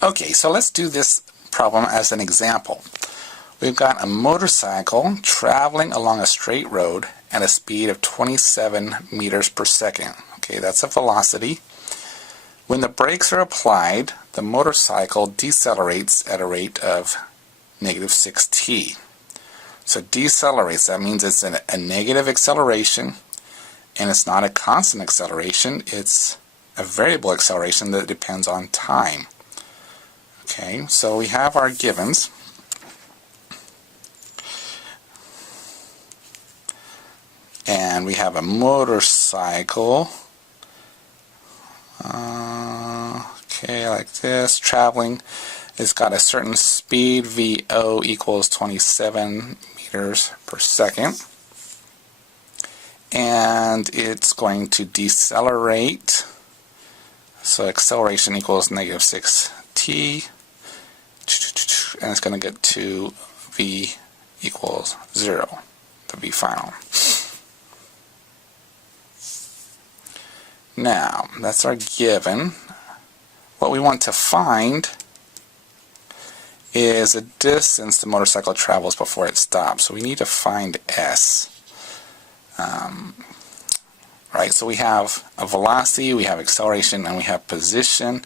Okay, so let's do this problem as an example. We've got a motorcycle traveling along a straight road at a speed of 27 meters per second. Okay, that's a velocity. When the brakes are applied, the motorcycle decelerates at a rate of negative 6t. So decelerates, that means it's a negative acceleration, and it's not a constant acceleration, it's a variable acceleration that depends on time. Okay, so we have our givens. And we have a motorcycle, okay, like this, traveling. It's got a certain speed, VO equals 27 meters per second. And it's going to decelerate, so acceleration equals negative 6t, and it's going to get to V equals 0, the V final. Now, that's our given. What we want to find is the distance the motorcycle travels before it stops. So we need to find S. Right, so we have a velocity, we have acceleration, and we have position.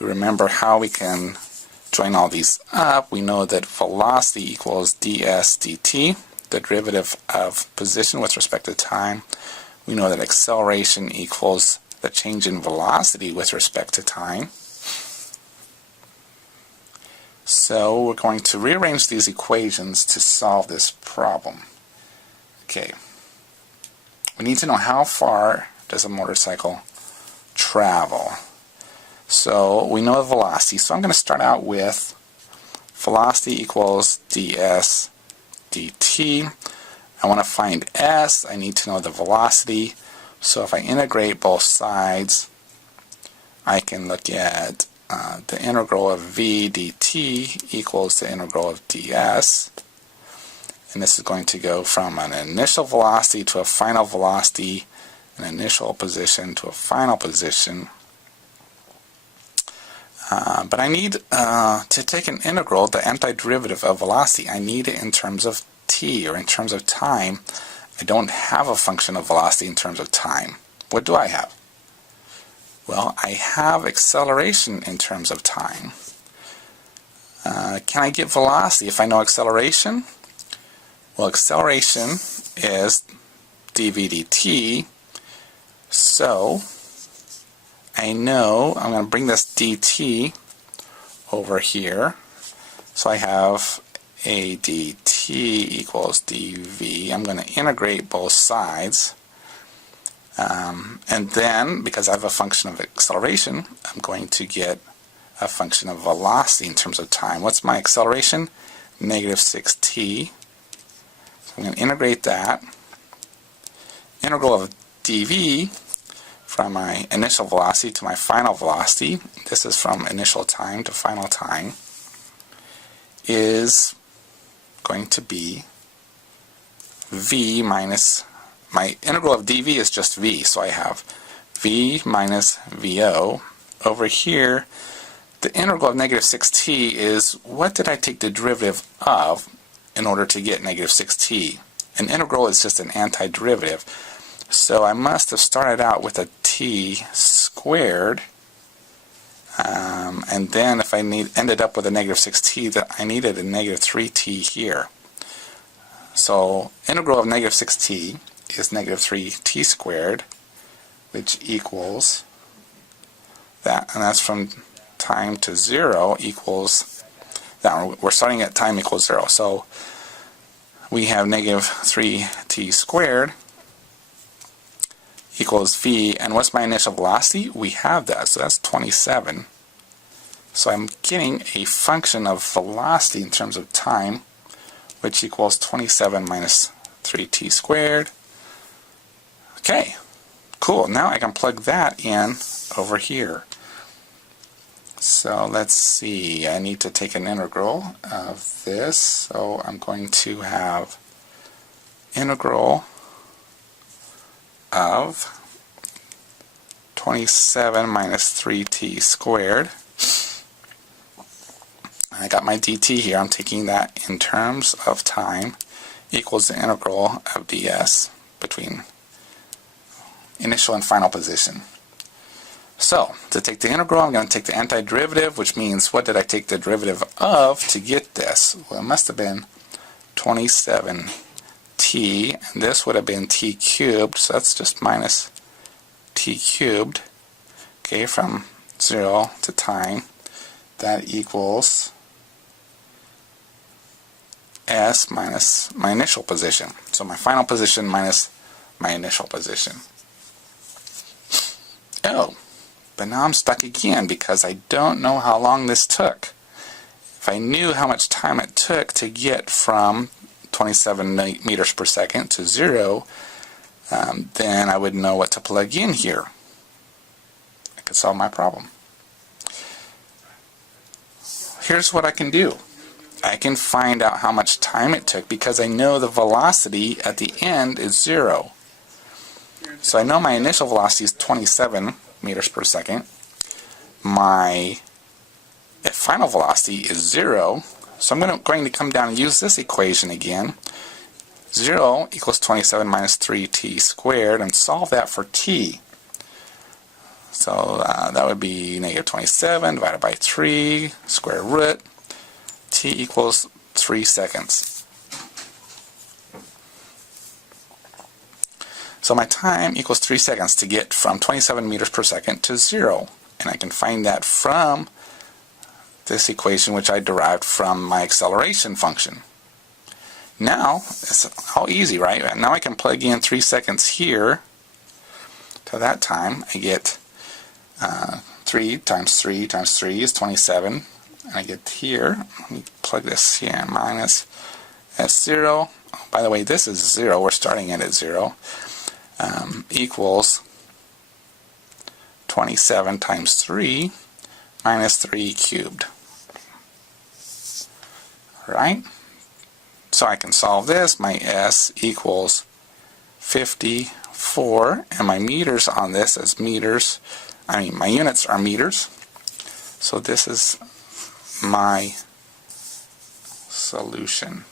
We remember how we can join all these up. We know that velocity equals ds dt, the derivative of position with respect to time. We know that acceleration equals the change in velocity with respect to time. So we're going to rearrange these equations to solve this problem. Okay. We need to know how far does a motorcycle travel. So we know the velocity. So I'm going to start out with velocity equals ds dt. I want to find S. I need to know the velocity. So if I integrate both sides, I can look at the integral of v dt equals the integral of ds. And this is going to go from an initial velocity to a final velocity, an initial position to a final position. But I need to take an integral, the antiderivative of velocity. I need it in terms of t, or in terms of time. I don't have a function of velocity in terms of time. What do I have? Well, I have acceleration in terms of time. Can I get velocity if I know acceleration? Well, acceleration is dv dt, so I know I'm going to bring this dt over here. So I have a dt equals dv. I'm going to integrate both sides. And then, because I have a function of acceleration, I'm going to get a function of velocity in terms of time. What's my acceleration? Negative 6t. So I'm going to integrate that. Integral of dv from my initial velocity to my final velocity, this is from initial time to final time, is going to be v minus, my integral of dv is just v, so I have v minus vo. Over here, the integral of negative 6t is what did I take the derivative of in order to get negative 6t. An integral is just an antiderivative, so I must have started out with a t squared, and then if I ended up with a negative 6t, that I needed a negative 3t here. So integral of negative 6t is negative 3t squared, which equals that, and that's from time to 0 equals that. We're starting at time equals 0. So we have negative 3t squared equals v, and what's my initial velocity? We have that, so that's 27. So I'm getting a function of velocity in terms of time, which equals 27 minus 3t squared. Okay, cool. Now I can plug that in over here. So let's see, I need to take an integral of this, so I'm going to have integral of 27 minus 3t squared got my dt here. I'm taking that in terms of time equals the integral of ds between initial and final position. So, to take the integral, I'm going to take the antiderivative, which means what did I take the derivative of to get this? Well, it must have been 27t, and this would have been t cubed, so that's just minus t cubed, okay, from 0 to time. That equals s minus my initial position. So my final position minus my initial position. Oh, but now I'm stuck again because I don't know how long this took. If I knew how much time it took to get from 27 meters per second to 0, then I would know what to plug in here. I could solve my problem. Here's what I can do. I can find out how much time it took because I know the velocity at the end is 0. So I know my initial velocity is 27 meters per second. My final velocity is 0. So I'm going to come down and use this equation again. 0 equals 27 minus 3t squared, and solve that for t. So that would be negative 27 divided by 3 square root. T equals 3 seconds. So my time equals 3 seconds to get from 27 meters per second to 0. And I can find that from this equation, which I derived from my acceleration function. Now, it's all easy, right? Now I can plug in 3 seconds here to that time. I get 3 times 3 times 3 is 27. And I get here, let me plug this here, minus S0. Oh, by the way, this is 0. We're starting it at 0. Equals 27 times 3 minus 3 cubed. Alright? So I can solve this. My S equals 54, and my meters on this is meters. My units are meters. So this is my solution.